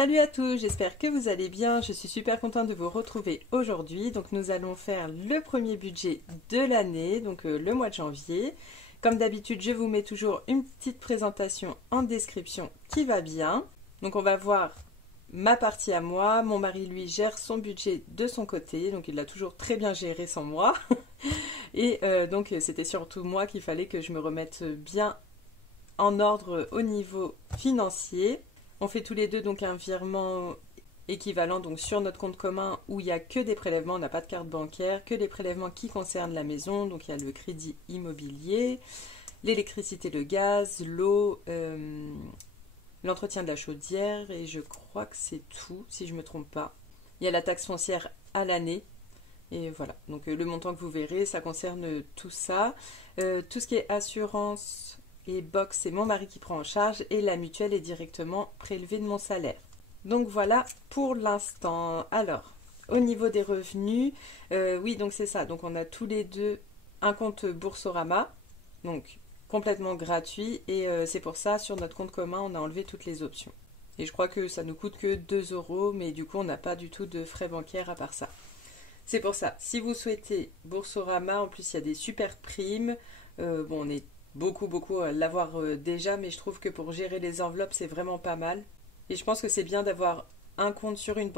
Salut à tous, j'espère que vous allez bien. Je suis super contente de vous retrouver aujourd'hui. Donc nous allons faire le premier budget de l'année, donc le mois de janvier. Comme d'habitude, je vous mets toujours une petite présentation en description qui va bien. Donc on va voir ma partie à moi. Mon mari, lui, gère son budget de son côté, donc il l'a toujours très bien géré sans moi. Et donc c'était surtout moi qu'il fallait que je me remette bien en ordre au niveau financier. On fait tous les deux donc un virement équivalent donc sur notre compte commun où il n'y a que des prélèvements, on n'a pas de carte bancaire, que des prélèvements qui concernent la maison, donc il y a le crédit immobilier, l'électricité, le gaz, l'eau, l'entretien de la chaudière et je crois que c'est tout si je ne me trompe pas. Il y a la taxe foncière à l'année. Et voilà, donc le montant que vous verrez, ça concerne tout ça. Tout ce qui est assurance et box, c'est mon mari qui prend en charge et la mutuelle est directement prélevée de mon salaire. Donc voilà pour l'instant. Alors, au niveau des revenus, oui, donc c'est ça. Donc on a tous les deux un compte Boursorama, donc complètement gratuit et c'est pour ça, sur notre compte commun, on a enlevé toutes les options. Et je crois que ça nous coûte que 2 €, mais du coup, on n'a pas du tout de frais bancaires à part ça. C'est pour ça, si vous souhaitez Boursorama, en plus il y a des super primes. Bon, on est beaucoup à l'avoir déjà, mais je trouve que pour gérer les enveloppes, c'est vraiment pas mal. Et je pense que c'est bien d'avoir un compte sur une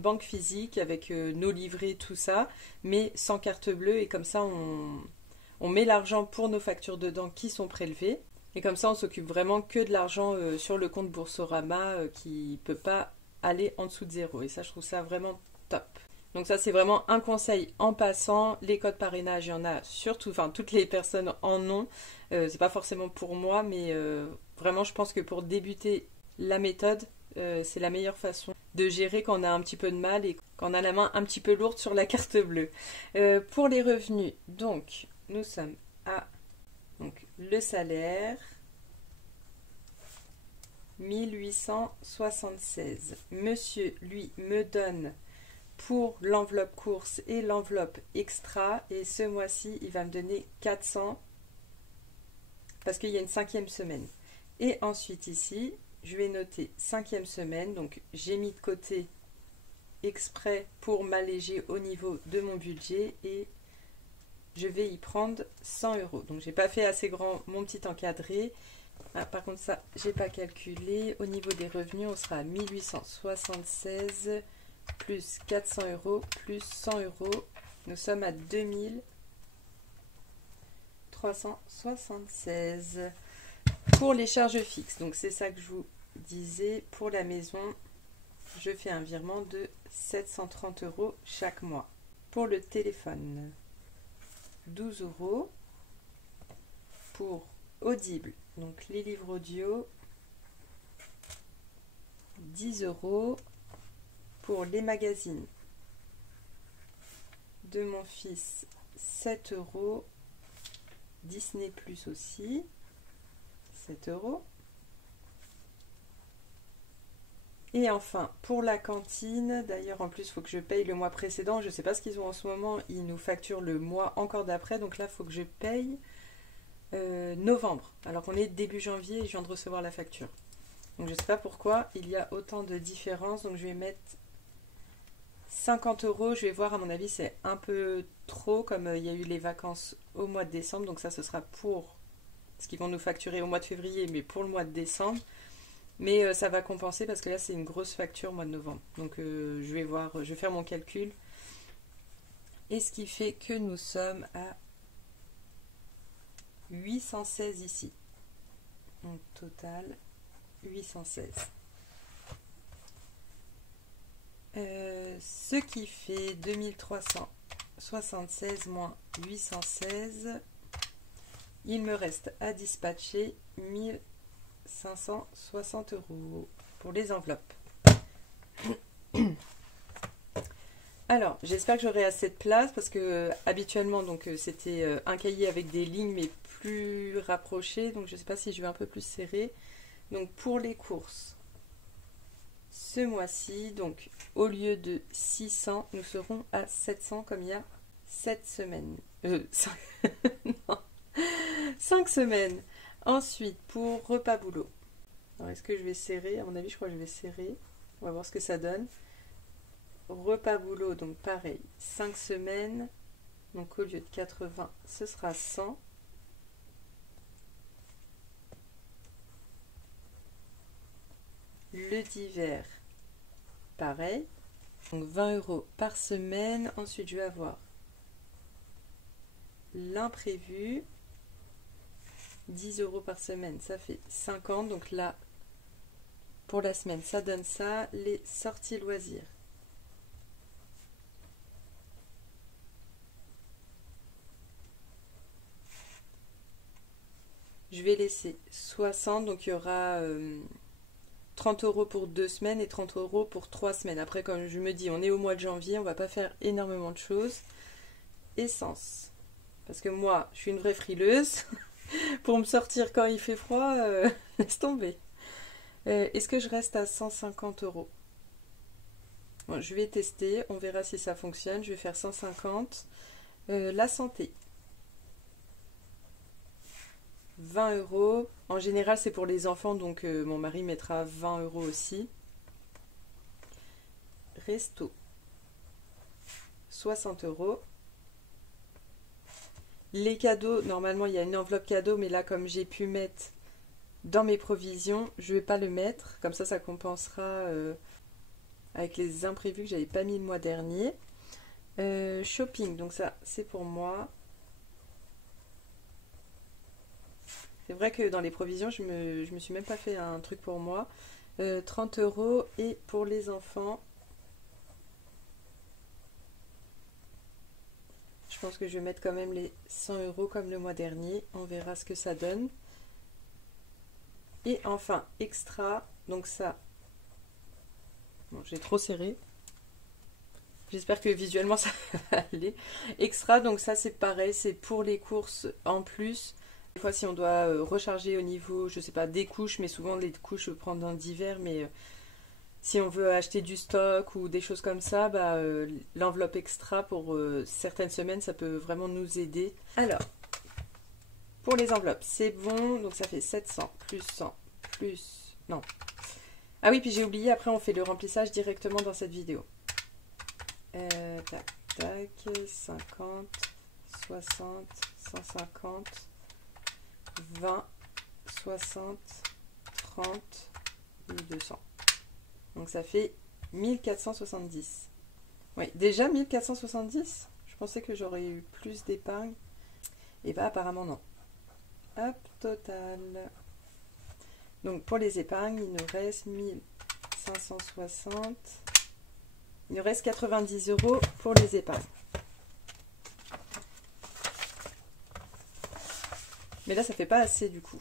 banque physique avec nos livrets, tout ça, mais sans carte bleue. Et comme ça, on met l'argent pour nos factures dedans qui sont prélevées. Et comme ça, on s'occupe vraiment que de l'argent sur le compte Boursorama qui ne peut pas aller en dessous de zéro. Et ça, je trouve ça vraiment top. Donc ça, c'est vraiment un conseil en passant. Les codes parrainage, il y en a surtout, enfin toutes les personnes en ont. C'est pas forcément pour moi, mais vraiment, je pense que pour débuter la méthode, c'est la meilleure façon de gérer quand on a un petit peu de mal et quand on a la main un petit peu lourde sur la carte bleue. Pour les revenus, donc, nous sommes à le salaire, 1876. Monsieur, lui, me donne pour l'enveloppe course et l'enveloppe extra, et ce mois-ci il va me donner 400 parce qu'il y a une 5e semaine. Et ensuite ici je vais noter 5e semaine, donc j'ai mis de côté exprès pour m'alléger au niveau de mon budget et je vais y prendre 100 €. Donc j'ai pas fait assez grand mon petit encadré. Par contre ça j'ai pas calculé. Au niveau des revenus, on sera à 1876 plus 400 € plus 100 €, nous sommes à 2376. Pour les charges fixes, donc c'est ça que je vous disais, pour la maison, je fais un virement de 730 € chaque mois. Pour le téléphone, 12 €. Pour Audible, donc les livres audio, 10 €. Pour les magazines de mon fils, 7 €. Disney Plus aussi, 7 €. Et enfin, pour la cantine, d'ailleurs en plus il faut que je paye le mois précédent, je ne sais pas ce qu'ils ont en ce moment, ils nous facturent le mois encore d'après, donc là il faut que je paye novembre, alors qu'on est début janvier et je viens de recevoir la facture. Donc je ne sais pas pourquoi il y a autant de différences, donc je vais mettre 50 €, je vais voir, à mon avis c'est un peu trop, comme il y a eu les vacances au mois de décembre, donc ça ce sera pour ce qu'ils vont nous facturer au mois de février, mais pour le mois de décembre. Mais ça va compenser parce que là c'est une grosse facture au mois de novembre. Donc je vais voir, je vais faire mon calcul. Et ce qui fait que nous sommes à 816 ici. Donc total 816. Ce qui fait 2376 moins 816. Il me reste à dispatcher 1560 € pour les enveloppes. Alors, j'espère que j'aurai assez de place parce que habituellement, donc c'était un cahier avec des lignes mais plus rapprochées, donc je ne sais pas si je vais un peu plus serrer. Donc pour les courses, ce mois-ci, donc au lieu de 600, nous serons à 700 comme il y a 7 semaines. 5 semaines. Ensuite, pour repas boulot. Alors, est-ce que je vais serrer? À mon avis, je crois que je vais serrer. On va voir ce que ça donne. Repas boulot, donc pareil, 5 semaines. Donc au lieu de 80, ce sera 100. Le d'hiver, pareil. Donc 20 € par semaine. Ensuite, je vais avoir l'imprévu. 10 € par semaine, ça fait 50. Donc là, pour la semaine, ça donne ça. Les sorties loisirs. Je vais laisser 60. Donc il y aura 30 € pour 2 semaines et 30 € pour 3 semaines. Après, comme je me dis, on est au mois de janvier, on va pas faire énormément de choses. Essence. Parce que moi, je suis une vraie frileuse. Pour me sortir quand il fait froid, laisse tomber. Est-ce que je reste à 150 €? Bon, je vais tester, on verra si ça fonctionne. Je vais faire 150. La santé. 20 €. En général, c'est pour les enfants, donc mon mari mettra 20 € aussi. Resto. 60 €. Les cadeaux, normalement, il y a une enveloppe cadeau, mais là, comme j'ai pu mettre dans mes provisions, je ne vais pas le mettre. Comme ça compensera avec les imprévus que j'avais pas mis le mois dernier. Shopping, donc ça, c'est pour moi. C'est vrai que dans les provisions, je me suis même pas fait un truc pour moi. 30 € et pour les enfants, je pense que je vais mettre quand même les 100 € comme le mois dernier. On verra ce que ça donne. Et enfin, extra, donc ça, bon, j'ai trop serré. J'espère que visuellement ça va aller. Extra, donc ça c'est pareil, c'est pour les courses en plus. Des fois, si on doit recharger au niveau, je sais pas, des couches, mais souvent les couches je prends dans d'hiver, mais si on veut acheter du stock ou des choses comme ça, bah, l'enveloppe extra pour certaines semaines, ça peut vraiment nous aider. Alors, pour les enveloppes, c'est bon, donc ça fait 700 plus 100 plus... Non. Ah oui, puis j'ai oublié, après on fait le remplissage directement dans cette vidéo. Tac, tac, 50, 60, 150... 20, 60, 30 et 200. Donc ça fait 1470. Oui, déjà 1470. Je pensais que j'aurais eu plus d'épargne. Et bah apparemment non. Hop, total. Donc pour les épargnes, il nous reste 1560. Il nous reste 90 € pour les épargnes. Mais là, ça fait pas assez du coup.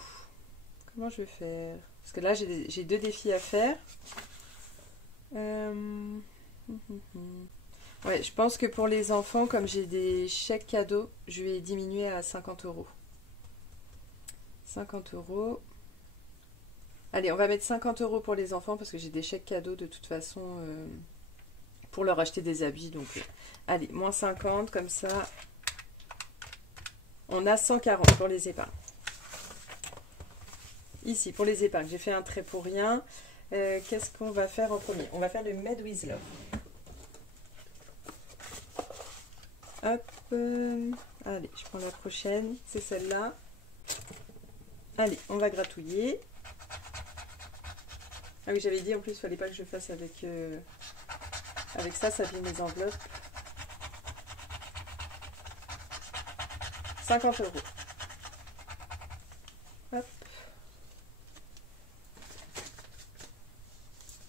Comment je vais faire? Parce que là, j'ai 2 défis à faire. Ouais, je pense que pour les enfants, comme j'ai des chèques cadeaux, je vais diminuer à 50 €. 50 €. Allez, on va mettre 50 € pour les enfants parce que j'ai des chèques cadeaux de toute façon pour leur acheter des habits. Donc, allez, moins 50, comme ça. On a 140 pour les épargnes. Ici, pour les épargnes, j'ai fait un trait pour rien. Qu'est-ce qu'on va faire en premier? On va faire le Made with Love. Hop. Allez, je prends la prochaine. C'est celle-là. Allez, on va gratouiller. Ah oui, j'avais dit en plus, il ne fallait pas que je fasse avec ça, ça abîme mes enveloppes. 50 €. Hop.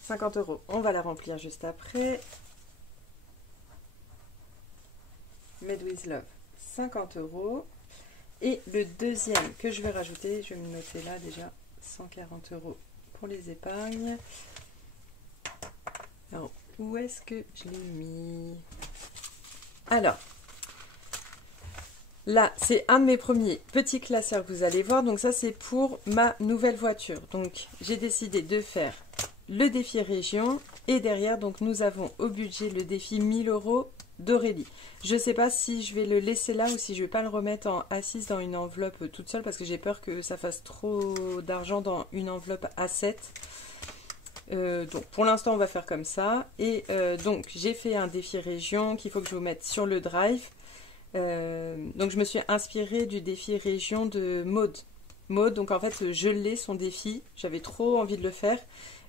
50 €. On va la remplir juste après. Made with Love. 50 €. Et le deuxième que je vais rajouter, je vais me noter là déjà, 140 € pour les épargnes. Alors, où est-ce que je l'ai mis? Alors, là, c'est un de mes premiers petits classeurs que vous allez voir. Donc ça, c'est pour ma nouvelle voiture. Donc, j'ai décidé de faire le défi région. Et derrière, donc, nous avons au budget le défi 1000 € d'Aurélie. Je ne sais pas si je vais le laisser là ou si je ne vais pas le remettre en A6 dans une enveloppe toute seule parce que j'ai peur que ça fasse trop d'argent dans une enveloppe A7. Donc pour l'instant on va faire comme ça. Et donc j'ai fait un défi région qu'il faut que je vous mette sur le drive. Donc je me suis inspirée du défi région de Maud. Maud, donc en fait je l'ai son défi, j'avais trop envie de le faire.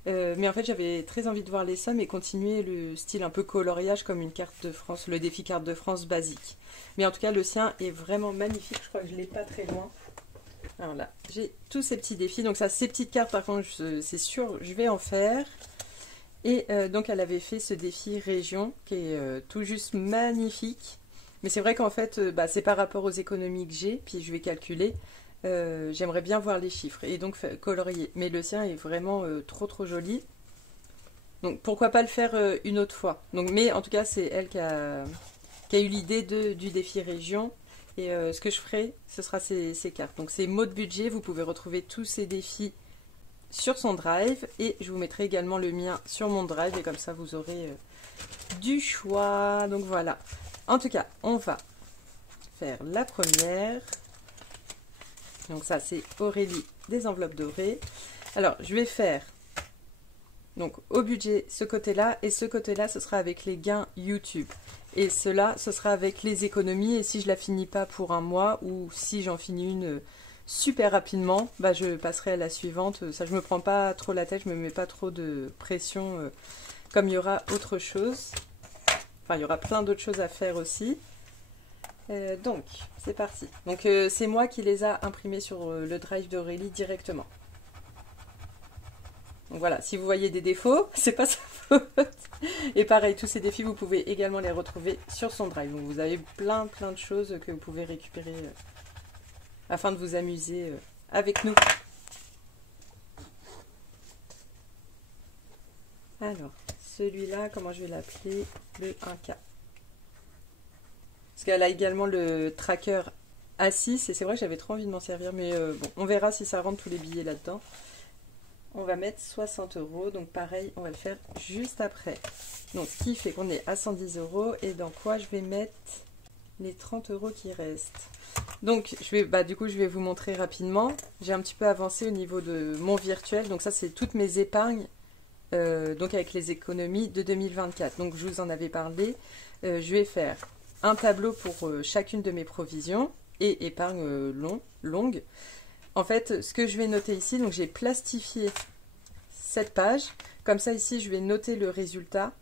Mais en fait j'avais très envie de voir les sommes et continuer le style un peu coloriage comme une carte de France, le défi carte de France basique. Mais en tout cas le sien est vraiment magnifique, je crois que je l'ai pas très loin. Alors là, j'ai tous ces petits défis. Donc ça, ces petites cartes, par contre, c'est sûr, je vais en faire. Et donc elle avait fait ce défi région, qui est tout juste magnifique. Mais c'est vrai qu'en fait, c'est par rapport aux économies que j'ai, puis je vais calculer. J'aimerais bien voir les chiffres et donc colorier. Mais le sien est vraiment trop joli. Donc pourquoi pas le faire une autre fois. Donc, mais en tout cas, c'est elle qui a eu l'idée du défi région. Et ce que je ferai, ce sera ces cartes. Donc c'est Maud Budget, vous pouvez retrouver tous ces défis sur son drive. Et je vous mettrai également le mien sur mon drive. Et comme ça, vous aurez du choix. Donc voilà. En tout cas, on va faire la première. Donc ça, c'est Aurélie des enveloppes dorées. Alors, je vais faire donc au budget ce côté-là. Et ce côté-là, ce sera avec les gains YouTube. Et cela, ce sera avec les économies. Et si je la finis pas pour un mois ou si j'en finis une super rapidement, je passerai à la suivante. Ça, je me prends pas trop la tête, je me mets pas trop de pression. Comme il y aura autre chose. Enfin, il y aura plein d'autres choses à faire aussi. Donc, c'est parti. Donc, c'est moi qui les a imprimés sur le drive d'Aurélie directement. Donc voilà, si vous voyez des défauts, c'est pas sa faute. Et pareil, tous ces défis, vous pouvez également les retrouver sur son drive. Donc vous avez plein de choses que vous pouvez récupérer afin de vous amuser avec nous. Alors, celui-là, comment je vais l'appeler? Le 1K. Parce qu'elle a également le tracker A6 et c'est vrai que j'avais trop envie de m'en servir. Mais bon, on verra si ça rentre tous les billets là-dedans. On va mettre 60 €, donc pareil, on va le faire juste après. Donc ce qui fait qu'on est à 110 € et dans quoi je vais mettre les 30 € qui restent. Donc je vais, du coup je vais vous montrer rapidement. J'ai un petit peu avancé au niveau de mon virtuel, donc ça c'est toutes mes épargnes, donc avec les économies de 2024. Donc je vous en avais parlé, je vais faire un tableau pour chacune de mes provisions et épargne longue. En fait, ce que je vais noter ici, donc j'ai plastifié cette page. Comme ça, ici, je vais noter le résultat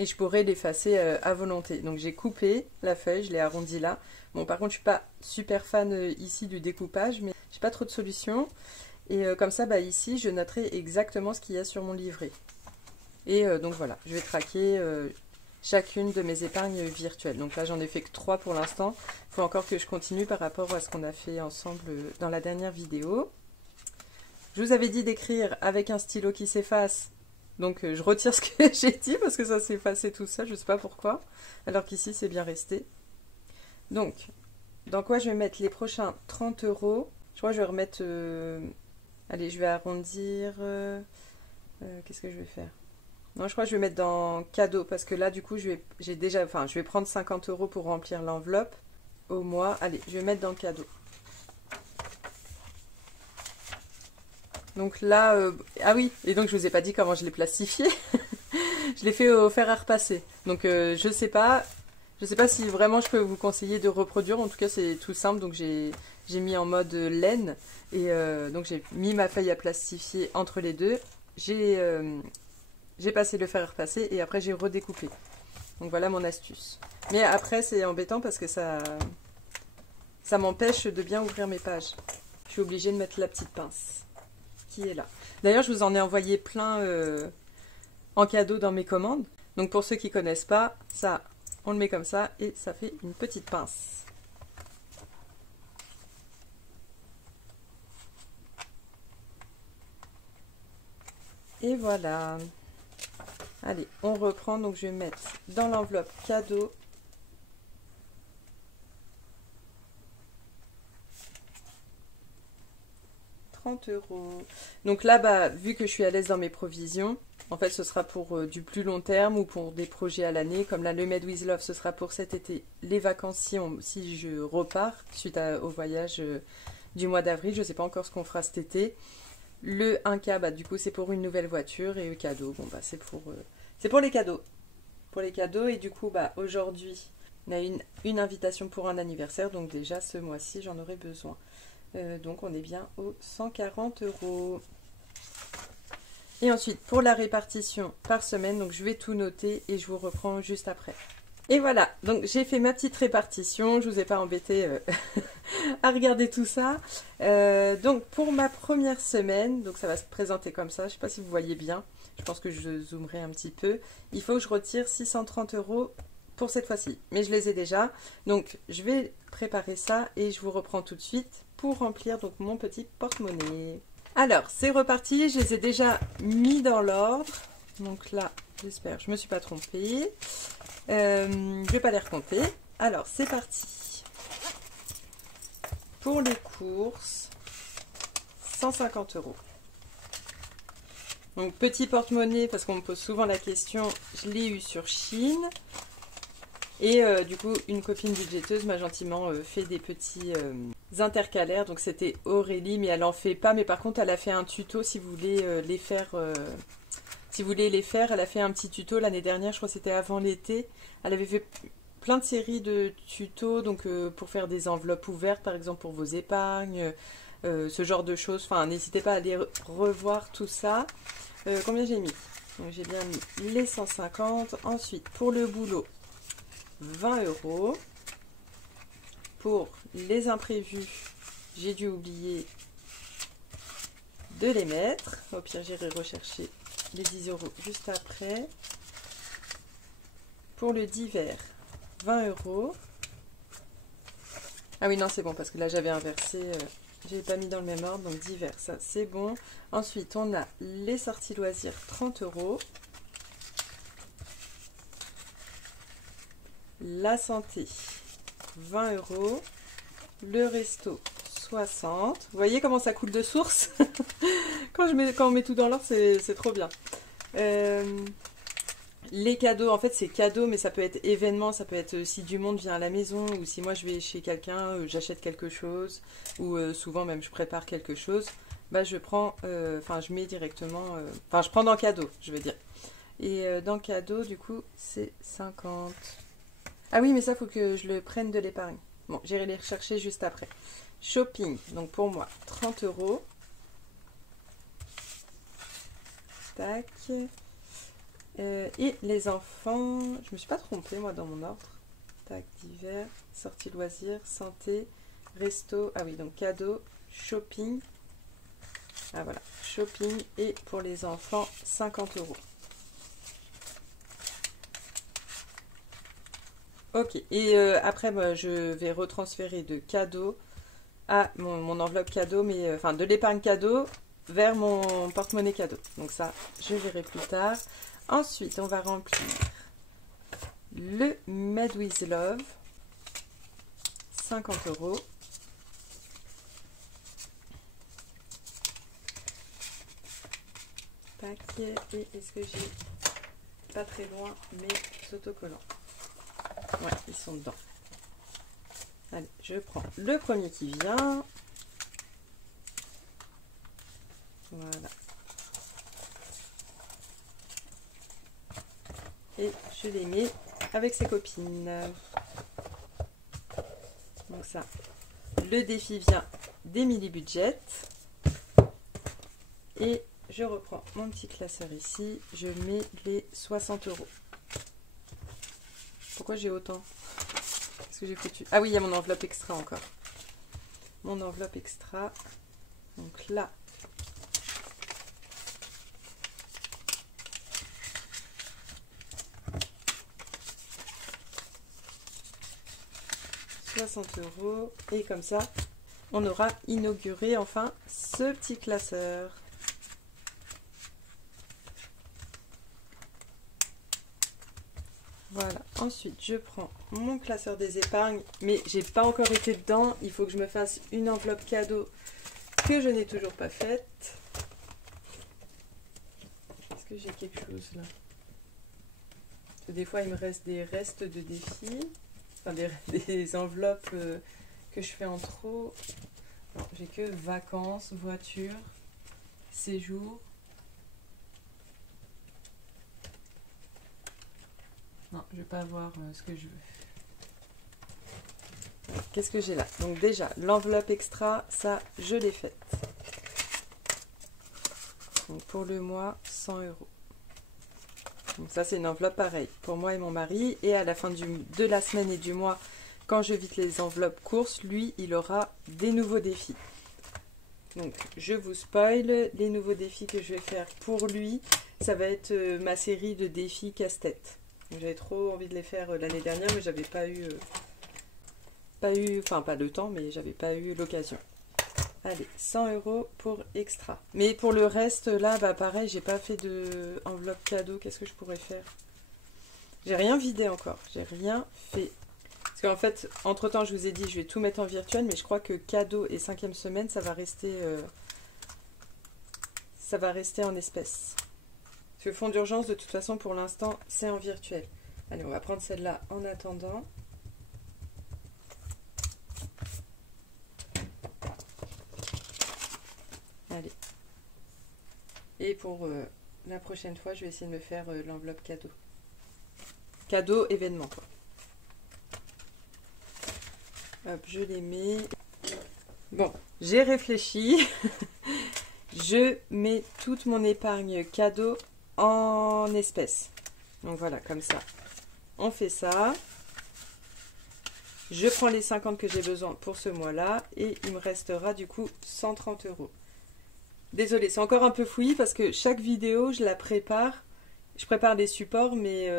et je pourrai l'effacer à volonté. Donc, j'ai coupé la feuille, je l'ai arrondie là. Bon, par contre, je ne suis pas super fan ici du découpage, mais j'ai pas trop de solutions. Et comme ça, ici, je noterai exactement ce qu'il y a sur mon livret. Et donc, voilà, je vais traquer chacune de mes épargnes virtuelles. Donc là, j'en ai fait que 3 pour l'instant. Il faut encore que je continue par rapport à ce qu'on a fait ensemble dans la dernière vidéo. Je vous avais dit d'écrire avec un stylo qui s'efface. Donc je retire ce que j'ai dit parce que ça s'est effacé tout seul, je ne sais pas pourquoi. Alors qu'ici, c'est bien resté. Donc, dans quoi je vais mettre les prochains 30 €? Je crois que je vais remettre... allez, je vais arrondir... qu'est-ce que je vais faire? Non, je crois que je vais mettre dans cadeau parce que là, du coup, je vais prendre 50 € pour remplir l'enveloppe au mois. Allez, je vais mettre dans cadeau. Donc là, ah oui, et donc je vous ai pas dit comment je l'ai plastifié. Je l'ai fait au fer à repasser. Donc je sais pas si vraiment je peux vous conseiller de reproduire. En tout cas, c'est tout simple. Donc j'ai mis en mode laine et donc j'ai mis ma feuille à plastifier entre les deux. J'ai passé le fer à repasser et après j'ai redécoupé. Donc voilà mon astuce. Mais après c'est embêtant parce que ça m'empêche de bien ouvrir mes pages. Je suis obligée de mettre la petite pince qui est là. D'ailleurs je vous en ai envoyé plein en cadeau dans mes commandes. Donc pour ceux qui ne connaissent pas, ça on le met comme ça et ça fait une petite pince. Et voilà. Allez, on reprend. Donc je vais mettre dans l'enveloppe cadeau. €. Donc là, vu que je suis à l'aise dans mes provisions, en fait, ce sera pour du plus long terme ou pour des projets à l'année. Comme là, le Made with Love, ce sera pour cet été. Les vacances, si je repars suite au voyage du mois d'avril. Je ne sais pas encore ce qu'on fera cet été. Le 1K, bah, du coup, c'est pour une nouvelle voiture. Et le cadeau, bon, bah, c'est pour les cadeaux. Pour les cadeaux. Et du coup, bah, aujourd'hui, on a une invitation pour un anniversaire. Donc déjà, ce mois-ci, j'en aurai besoin. Donc, on est bien aux 140 €. Et ensuite, pour la répartition par semaine, donc je vais tout noter et je vous reprends juste après. Et voilà, donc j'ai fait ma petite répartition, je ne vous ai pas embêté à regarder tout ça. Donc pour ma première semaine, donc ça va se présenter comme ça, je ne sais pas si vous voyez bien, je pense que je zoomerai un petit peu. Il faut que je retire 630 € pour cette fois-ci, mais je les ai déjà. Donc je vais préparer ça et je vous reprends tout de suite pour remplir donc mon petit porte-monnaie. Alors, c'est reparti, je les ai déjà mis dans l'ordre. Donc là, j'espère, je ne me suis pas trompée. Je ne vais pas les recompter. Alors, c'est parti. Pour les courses, 150 €. Donc, petit porte-monnaie, parce qu'on me pose souvent la question, je l'ai eu sur Chine. Et du coup, une copine budgéteuse m'a gentiment fait des petits intercalaires. Donc c'était Aurélie, mais elle en fait pas. Mais par contre, elle a fait un tuto si vous voulez les faire. Si vous voulez les faire, elle a fait un petit tuto l'année dernière. Je crois que c'était avant l'été. Elle avait fait plein de séries de tutos. Donc pour faire des enveloppes ouvertes, par exemple pour vos épargnes, ce genre de choses. Enfin, n'hésitez pas à aller revoir tout ça. Combien j'ai mis? Donc j'ai bien mis les 150. Ensuite, pour le boulot, 20 €. Pour les imprévus, j'ai dû oublier de les mettre. Au pire, j'irai rechercher les 10 € juste après. Pour le divers, 20 €. Ah oui, non, c'est bon, parce que là, j'avais inversé. Je n'ai pas mis dans le même ordre, donc divers, ça, c'est bon. Ensuite, on a les sorties loisirs, 30 €. La santé, 20 €. Le resto, 60. Vous voyez comment ça coule de source? Quand on met tout dans l'ordre, c'est trop bien. Les cadeaux, en fait, c'est cadeau, mais ça peut être événement. Ça peut être si du monde vient à la maison ou si moi je vais chez quelqu'un, j'achète quelque chose ou souvent même je prépare quelque chose. Bah, je prends, je mets directement, je prends dans cadeau, je veux dire. Et dans cadeau, du coup, c'est 50. Ah oui, mais ça, faut que je le prenne de l'épargne. Bon, j'irai les rechercher juste après. Shopping, donc pour moi, 30 €. Tac. Et les enfants, je me suis pas trompée, moi, dans mon ordre. Tac, divers, sortie loisirs, santé, resto. Ah oui, donc cadeau, shopping. Ah voilà, shopping. Et pour les enfants, 50 €. Ok, et après moi, je vais retransférer de cadeau à mon enveloppe cadeau, mais de l'épargne cadeau vers mon porte-monnaie cadeau. Donc ça, je verrai plus tard. Ensuite, on va remplir le Made with Love, 50 €. Tac, et est-ce que j'ai pas très loin mes autocollants? Ouais, ils sont dedans. Allez, je prends le premier qui vient. Voilà. Et je les mets avec ses copines. Donc ça, le défi vient d'Emily Budget. Et je reprends mon petit classeur ici. Je mets les 60 €. Pourquoi j'ai autant? Qu'est-ce que j'ai foutu? Ah oui, il y a mon enveloppe extra encore. Mon enveloppe extra. Donc là. €. Et comme ça, on aura inauguré enfin ce petit classeur. Voilà, ensuite je prends mon classeur des épargnes, mais j'ai pas encore été dedans, il faut que je me fasse une enveloppe cadeau que je n'ai toujours pas faite. Est-ce que j'ai quelque chose là? Parce que des fois il me reste des restes de défis, des enveloppes que je fais en trop. J'ai que vacances, voiture, séjour. Non, je vais pas avoir ce que je veux. Qu'est-ce que j'ai là? Donc déjà, l'enveloppe extra, ça, je l'ai faite. Donc pour le mois, 100 €. Donc ça, c'est une enveloppe pareille pour moi et mon mari. Et à la fin de la semaine et du mois, quand je vide les enveloppes courses, lui, il aura des nouveaux défis. Donc, je vous spoil, les nouveaux défis que je vais faire pour lui, ça va être ma série de défis casse-tête. J'avais trop envie de les faire l'année dernière, mais j'avais pas eu le temps, mais j'avais pas eu l'occasion. Allez, 100 € pour extra. Mais pour le reste, là, bah pareil, j'ai pas fait de enveloppe cadeau. Qu'est-ce que je pourrais faire? J'ai rien vidé encore. J'ai rien fait. Parce qu'en fait, entre-temps, je vous ai dit, je vais tout mettre en virtuel, mais je crois que cadeau et 5e semaine, ça va rester en espèces. Parce que fonds d'urgence, de toute façon, pour l'instant, c'est en virtuel. Allez, on va prendre celle-là en attendant. Allez. Et pour la prochaine fois, je vais essayer de me faire l'enveloppe cadeau. Cadeau, événement, quoi. Hop, je les mets. Bon, j'ai réfléchi. Je mets toute mon épargne cadeau en espèces. Donc voilà, comme ça. On fait ça. Je prends les 50 que j'ai besoin pour ce mois-là. Et il me restera du coup 130 €. Désolée, c'est encore un peu fouillis parce que chaque vidéo, je la prépare. Je prépare des supports, mais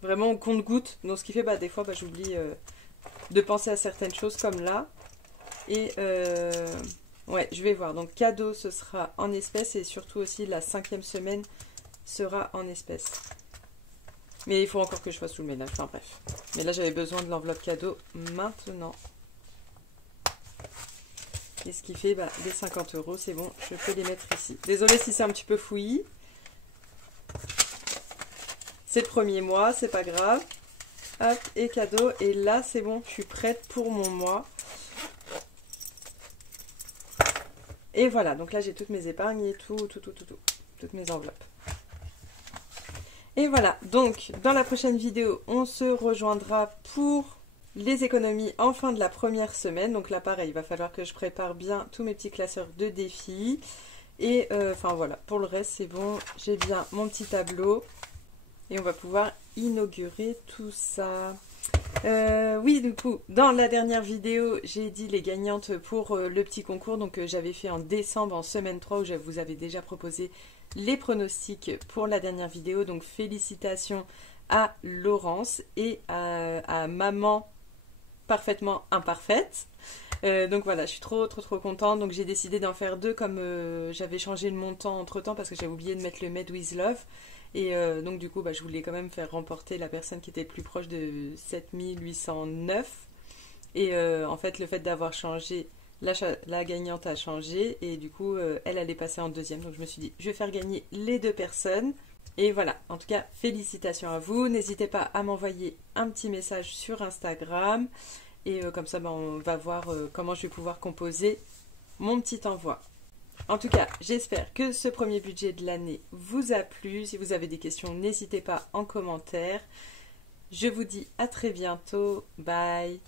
vraiment au compte-gouttes. Donc ce qui fait, des fois, j'oublie de penser à certaines choses comme là. Et ouais, je vais voir. Donc cadeau, ce sera en espèces et surtout aussi la 5e semaine sera en espèces. Mais il faut encore que je fasse tout le ménage. Enfin bref. Mais là, j'avais besoin de l'enveloppe cadeau maintenant. Et ce qui fait, les 50 €, c'est bon, je peux les mettre ici. Désolée si c'est un petit peu fouillis. C'est le premier mois, c'est pas grave. Hop, et cadeau. Et là, c'est bon, je suis prête pour mon mois. Et voilà, donc là, j'ai toutes mes épargnes et toutes mes enveloppes. Et voilà, donc, dans la prochaine vidéo, on se rejoindra pour les économies en fin de la première semaine. Donc là, pareil, il va falloir que je prépare bien tous mes petits classeurs de défis. Et enfin voilà, pour le reste, c'est bon. J'ai bien mon petit tableau. Et on va pouvoir inaugurer tout ça. Oui, du coup, dans la dernière vidéo, j'ai dit les gagnantes pour le petit concours. Donc j'avais fait en décembre, en semaine 3, où je vous avais déjà proposé les pronostics pour la dernière vidéo. Donc félicitations à Laurence et à maman parfaitement imparfaite. Donc voilà, je suis trop contente. Donc j'ai décidé d'en faire 2 comme j'avais changé le montant entre temps parce que j'avais oublié de mettre le Made with Love. Et donc du coup, je voulais quand même faire remporter la personne qui était le plus proche de 7809. Et en fait, le fait d'avoir changé, la gagnante a changé. Et du coup, elle allait passer en 2e. Donc je me suis dit, je vais faire gagner les 2 personnes. Et voilà, en tout cas, félicitations à vous. N'hésitez pas à m'envoyer un petit message sur Instagram. Et comme ça, on va voir comment je vais pouvoir composer mon petit envoi. En tout cas, j'espère que ce premier budget de l'année vous a plu. Si vous avez des questions, n'hésitez pas en commentaire. Je vous dis à très bientôt. Bye!